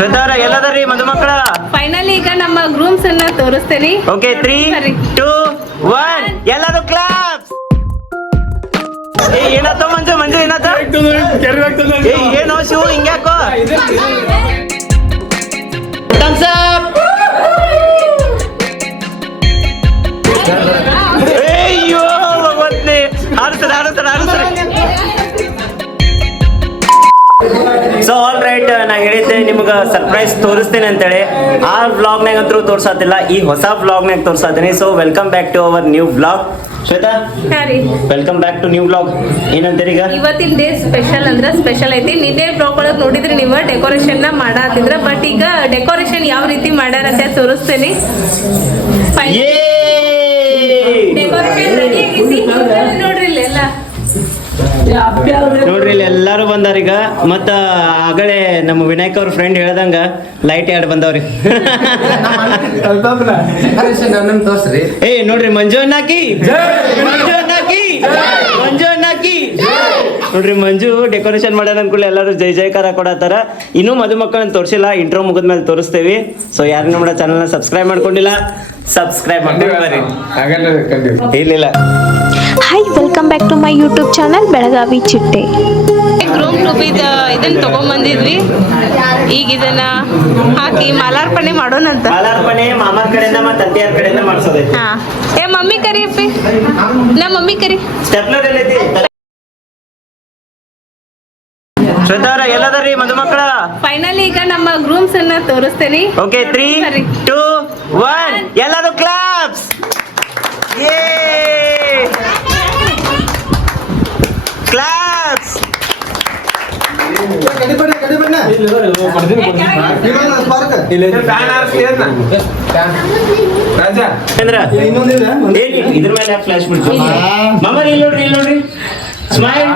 ಅವ್ರ ಎಲ್ಲದರಿ ಮಧುಮಕ್ಕಳ ಫೈನಲಿ ಈಗ ನಮ್ಮ ಗ್ರೂಮ್ಸ್ ಅನ್ನ ತೋರಿಸ್ತೇನೆ. Okay three. ಟೂ ಒನ್ ಎಲ್ಲದು ಕ್ಲಾಪ್ಸ್ ಏ ಏನಾತ ಮಂಜು ಮಂಜು ಏನಾತ ಏ ಏನೋ ಶಿವು ಹಿಂಗ್ಯಾಕೋ? Thumbs up! ತೋರಿಸ್ತೀನಿ ಅಂತೇಳಿ. ಆ ವ್ಲಾಗ್ನಾಗ ಅಂತೂ ತೋರ್ಸಾತಿಲ್ಲ ಈ ಹೊಸ ವ್ಲಾಗ್ನಾಗ ತೋರ್ಸಾತೀನಿ so welcome back to our new vlog Shweta? Welcome back to new vlog ಏನಂತೀರಿ ಈಗ? ಇವತ್ತಿನ ಡೇ ಸ್ಪೆಷಲ್ ಅಂದ್ರೆ ಸ್ಪೆಷಲ್ ಐತಿ. ನಿನ್ನೆ ವ್ಲಾಗ್ ಒಳಗ್ ನೋಡಿದ್ರಿ ನೀವು ಡೆಕೋರೇಷನ್ನ ಮಾಡಾತಿದ್ರ. ಬಟ್ ಈಗ ಡೆಕೋರೇಷನ್ ಯಾವ ರೀತಿ ಮಾಡ್ಯಾರ ಅಂತ ತೋರಿಸ್ತೇನೆ ಡೆಕೋರೇಷನ್ ನೋಡ್ರಿ ಇಲ್ಲಿ ಎಲ್ಲ ನೋಡ್ರಿ ಇಲ್ಲಿ ಎಲ್ಲಾರು ಬಂದಾರ ಈಗ. ಮತ್ತ ಆಗಳೆ ನಮ್ಮ ವಿನಾಯಕ್ ಅವ್ರ ಫ್ರೆಂಡ್ ಹೇಳ್ದಂಗ ಲೈಟ್ ಯಾಡ್ ಬಂದವ್ರಿ. ಏ ನೋಡ್ರಿ ಮಂಜು ಅನ್ನಾಕಿ ಮಂಜು ನೋಡ್ರಿ ಮಂಜು ಡೆಕೋರೇಷನ್ ಮಾಡ್ಯಾರ ಅನ್ಕೊಳ್ಳಿ ಎಲ್ಲರೂ ಜೈ ಜೈಕಾರ ಕೊಡತ್ತಾರ. ಇನ್ನೂ ಮಧುಮಕ್ಕಳನ್ನ ತೋರಿಸಿಲ್ಲ ಇಂಟ್ರೋ ಮುಗಿದ್ಮೇಲೆ ತೋರಿಸ್ತೇವಿ. ಸೊ ಯಾರು ನಮ್ಮ ಚಾನಲ್ನ ಸಬ್ಸ್ಕ್ರೈಬ್ ಮಾಡ್ಕೊಂಡಿಲ್ಲ ಸಬ್ಸ್ಕ್ರೈಬ್ ಮಾಡ್ಕೊಂಡು ಬರ್ರಿ ಖಂಡಿತ. ಇರ್ಲಿಲ್ಲ hi welcome back to my YouTube channel Belagavi ಚಿಟ್ಟೆ ಗ್ರೂಮ್ ಟೂಬ್ ಇದ ಇದನ್ನ ತಗೊಂಬಂದಿದ್ವಿ. ಈಗ ಇದನ್ನ ಹಾಕಿ ಮಾಲಾರ್ಪಣೆ ಮಾಡೋಣಂತ ಮಾಲಾರ್ಪಣೆ ಮಾಮರ ಕಡೆಯಿಂದ ಮತ್ತೆ ಅತ್ತಿಯರ ಕಡೆಯಿಂದ ಮಾಡ್ಸೋದೈತಿ. ಹಾ. ಏ ಮಮ್ಮಿ ಕರಿ ಅಪ್ಪಿ. ನಾ ಮಮ್ಮಿ ಕರಿ. ಸ್ಟೆಪ್ಲರ್ ಎಲ್ಲೈತಿ ಶ್ವೇತಾ ಅವ್ರ ಎಲ್ಲದರಿ ಮಧುಮಕ್ಕಳ ಫೈನಲಿ ಈಗ ನಮ್ಮ ಗ್ರೂಮ್ಸ್ ಅನ್ನ ತೋರಿಸ್ತೇನೆ. Okay three. ಟೂ ಒನ್ ಎಲ್ಲದು ಕ್ಲಾಪ್ಸ್ ಕ್ಲಾಪ್ಸ್ ಏನಿ ಇದ್ರ ಮೇಲೆ ಫ್ಲಾಶ್ ಇಲ್ಲಿ ನೋಡ್ರಿ ಇಲ್ಲಿ ನೋಡ್ರಿ. ಸ್ಮೈಲ್.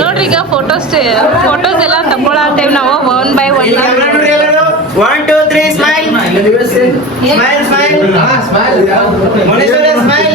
ನೋಡ್ರಿ ಈಗ ಫೋಟೋಸ್ ಫೋಟೋಸ್ ಎಲ್ಲ ತಗೊಳ್ಳೋ ಟೈಮ್ ನಾವು one by one one two three smile smile smile smile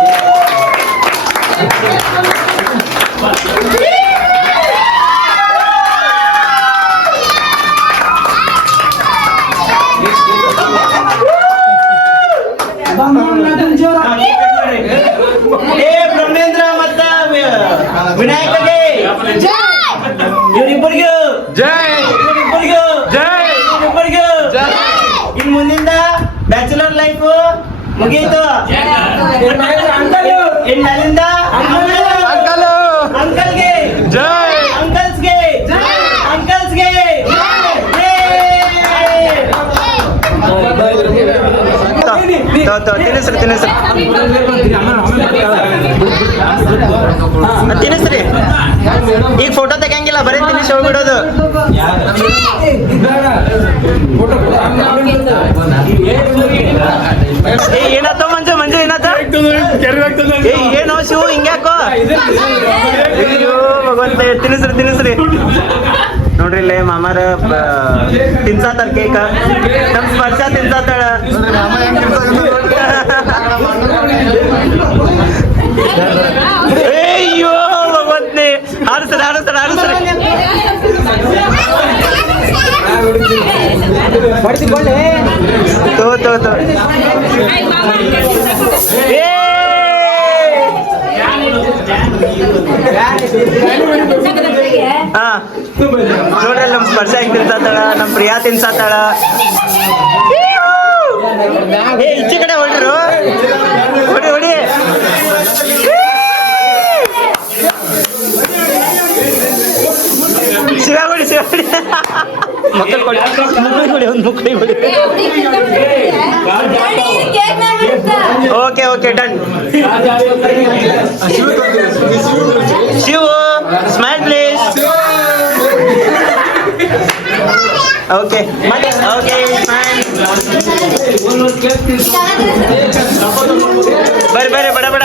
V- ವಿನಾಯಕಗೆ ಇವ್ರಿಬ್ಬರಿಗೂ Jai ಇವ್ರಿಬ್ಬರಿಗೂ Jai ಇವ್ರಿಬ್ಬರಿಗೂ Jai in ಮುಂದಿಂದ bachelor life ಮುಗೀತು ಇನ್ ಅಲ್ಲಿಂದ ಅಂಕಲು ಅಂಕಲ್ಗೆ ಜೈ ಅಂಕಲ್ಸ್ಗೆ ಅಂಕಲ್ಸ್ಗೆ ತಿನ್ನಿಸ್ರಿ ತಿನ್ನಿಸ್ರಿ ತಿನ್ನಿಸ್ರಿ. ಈಗ ಫೋಟೋ ತೆಗಂಗಿಲ್ಲ ಬರೀ ತಿನ್ನಿಸಿ ಹೋಗ್ಬಿಡೋದು ಏ ಏನಾತ ಮಂಜು ಮಂಜು ಏನಾತ ಏನು ಶಿವು, ಹಿಂಗ್ಯಾಕೋ? ಅಯ್ಯೋ, ಭಗವಂತ, ತಿನ್ನಿಸ್ರಿ ತಿನ್ನಿಸ್ರಿ. ನೋಡ್ರಿ, ಇಲ್ಲೇ ಮಾಮಾರ ತಿನ್ಸಾತಾರ ಕೇಕ. ನಮ್ ಸ್ಪರ್ಶ ತಿನ್ಸಾತಾಳ. ಅಯ್ಯೋ ತೋ ತೋ ತೋ. ಹಾ. ನೋಡ್ರಲ್ಲ ನಮ್ ಸ್ಪರ್ಶ ಹೆಂಗ್ ತಿನ್ಸಾತಾಳ ನಮ್ ಪ್ರಿಯಾ ತಿನ್ಸಾತಾಳ ಏ, ಈಚೆ ಕಡೆ ಹೊಡ್ರು. ಹೊಡಿ ಹೊಡಿ, ಶಿವ, ಹೊಡಿ. ಮಕ್ಕಳು ಕೊಡಿ. ಒಂದು ಮಕ್ಕಳಿಗೆ ಕೊಡಿ. Okay okay done. Shivu smile please. Okay okay smile. ಬರ್ರಿ ಬರ್ರಿ ಬಡ ಬಡ.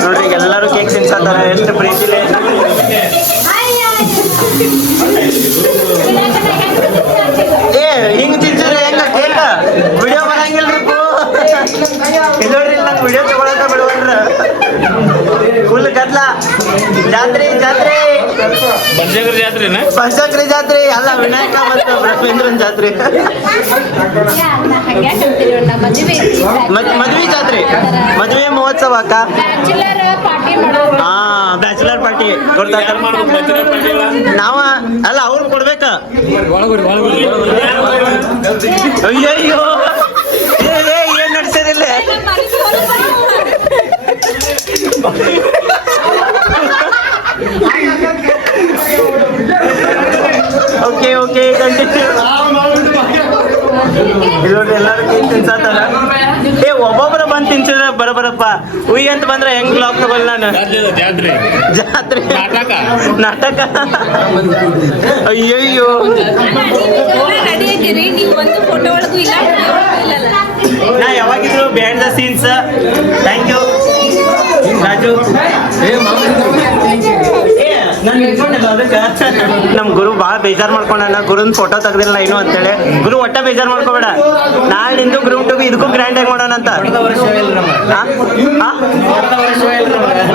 ನೋಡ್ರಿ ಈಗ ಎಲ್ಲರೂ ಕೇಕ್ ತಿನ್ಸತ್ತಾರ ಎಷ್ಟು ಪ್ರೀತಿ ಏ, ಹಿಂಗ್ ತಿನ್ಸಿದ್ರೆ ಹೆಂಗ ಕೇಕ ವಿಡಿಯೋ ಬರಂಗಿಲ್ರಿ ನೋಡ್ರಿ ಇಲ್ಲ ವಿಡಿಯೋ ತಗೊಳಕ ಬಿಡುವಲ್ರ ಫುಲ್ ಗದ್ಲ. ಜಾತ್ರೆ ಜಾತ್ರೆ. ಜಾತ್ರೆ ಜಾತ್ರೆನಾ? ಜಾತ್ರೆ ಅಲ್ಲ ವಿನಾಯಕ ಮತ್ತು ಬ್ರಹ್ಮೇಂದ್ರನ್ ಜಾತ್ರೆ. ಮದ್ವಿ ಜಾತ್ರೆ. ಮದ್ವೆ ಮಹೋತ್ಸವ ಅಕ್ಕ. ಹಾ ಬ್ಯಾಚುಲರ್ ಪಾರ್ಟಿ? ನಾವ ಅಲ್ಲ ಅವ್ರು ಕೊಡ್ಬೇಕ? ಅಯ್ಯಯ್ಯೋ. ತಿನ್ಸತ್ತಾರ ಏ ಒಬ್ಬೊಬ್ಬರ ಬಂದ್ ತಿನ್ಸಿದ್ರ ಬರಬರಪ್ಪ ಉಯ್ ಅಂತ ಬಂದ್ರೆ ಹೆಂಗ್ ಬ್ಲಾಕ್ ತಗೊಳ್ ನಾನು. ಜಾತ್ರೆ. ಜಾತ್ರೆ. ನಾಟಕ. ನಾಟಕ. ಅಯ್ಯಯ್ಯೋ. ನಾ ಯಾವಾಗಿದ್ರು behind the scenes thank you Raju. ನಮ್ ಗುರು ಭಾಳ ಬೇಜಾರ್ ಮಾಡ್ಕೊಂಡ ಗುರುನ್ ಫೋಟೋ ತೆಗ್ದಿಲ್ಲ ಇನ್ನು ಅಂತೇಳಿ ಗುರು ಒಟ್ಟ ಬೇಜಾರ್ ಮಾಡ್ಕೋಬೇಡ ನಾಳೆ ನಿಂದು ಗ್ರೂಪ್ ಟು ಇದಕ್ಕೂ ಗ್ರ್ಯಾಂಡ್ ಆಗಿ ಮಾಡೋಣ ಅಂತ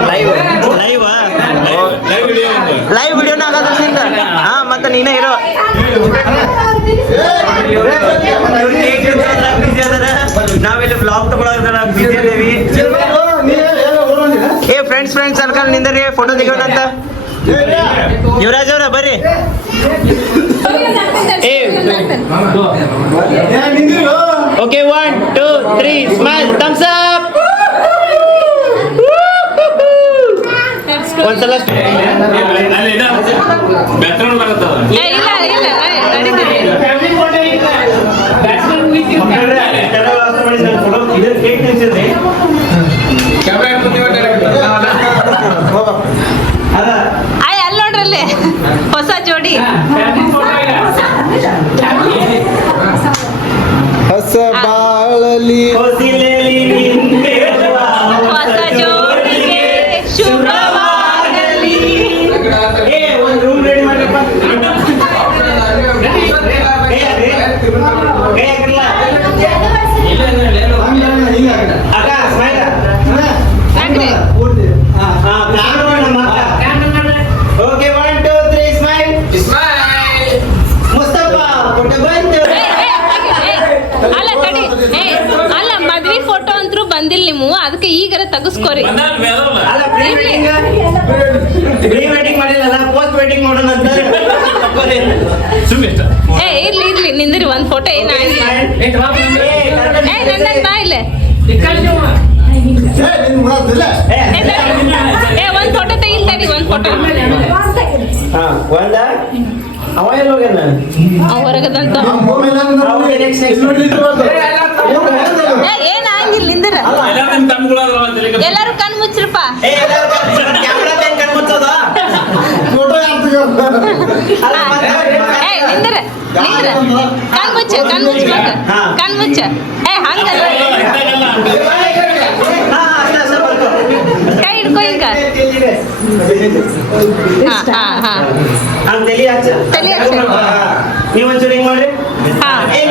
ಲೈವ್ ಲೈವ್ ವಿಡಿಯೋ ಲೈವ್ ವಿಡಿಯೋನ ಆಗೋದ್ರ ಹಾ ಮತ್ತೆ ನೀನೇ ಇರೋ ಯುವರಾಜ್ ಅವರ ಬರ್ರಿ. ಏ okay one two three smile thumbs up ಒಂದ್ಸಲ ಇಲ್ಲ ಅಲ್ಲ ಪ್ರೀ ವೆಡ್ಡಿಂಗ್ ಪ್ರೀ ವೆಡ್ಡಿಂಗ್ ಮಾಡಿಲ್ಲ ಪೋಸ್ಟ್ ವೆಡ್ಡಿಂಗ್ ಮಾಡೋಣ ಅಂತ. ಸುಮ್ಮನೆ ಏ ಇರ್ಲಿ ಇರ್ಲಿ ನಿಂದಿರಿ ಒಂದ್ ಫೋಟೋ ಏನ ಬಾ ಇಲ್ಲೇ. ಏ, ತಡಿ. ಏ ಒಂದ್ ಫೋಟೋ ತೆಗಿಲ್ ತಡಿ ಒಂದ್ ಫೋಟೋ ಹಾ ಒಂದ. ಅವ ಎಲ್ಲಿ ಹೋಗ್ಯಾನ? ಹೊರಗದಂತ ನೆಕ್ಸ್ಟ್ ನೆಕ್ಸ್ಟ್ ಏ ಏನಾಗಿಲ್ಲ ನಿಂದಿರ ಎಲ್ಲ ನಿಮ್ ತಮ್ಗಳಾದ್ರಲ್ಲ ತಲೆಗೆ ಎಲ್ಲಾರು ಕಣ್ ಮುಚ್ಚ್ರಪ್ಪ. ಏ ನಿಂದಿರ ನಿಂದಿರ. ಕಣ್ ಮುಚ್ಚ ಕಣ್ ಮುಚ್ಬೇಕು ಕಣ್ ಮುಚ್ಚ. ಏ ಹಂಗಲ್ಲ. ಕೈ ಹಿಡ್ಕೊ ಈಗ. ಹಾ ಹಾ ಹಾ. ಹಂಗ್ ತಲಿ ಹಚ್ಚ ಮಾಡ್ರಿ ಹಾ ಹಿಂಗ್ ಮಾಡಿ.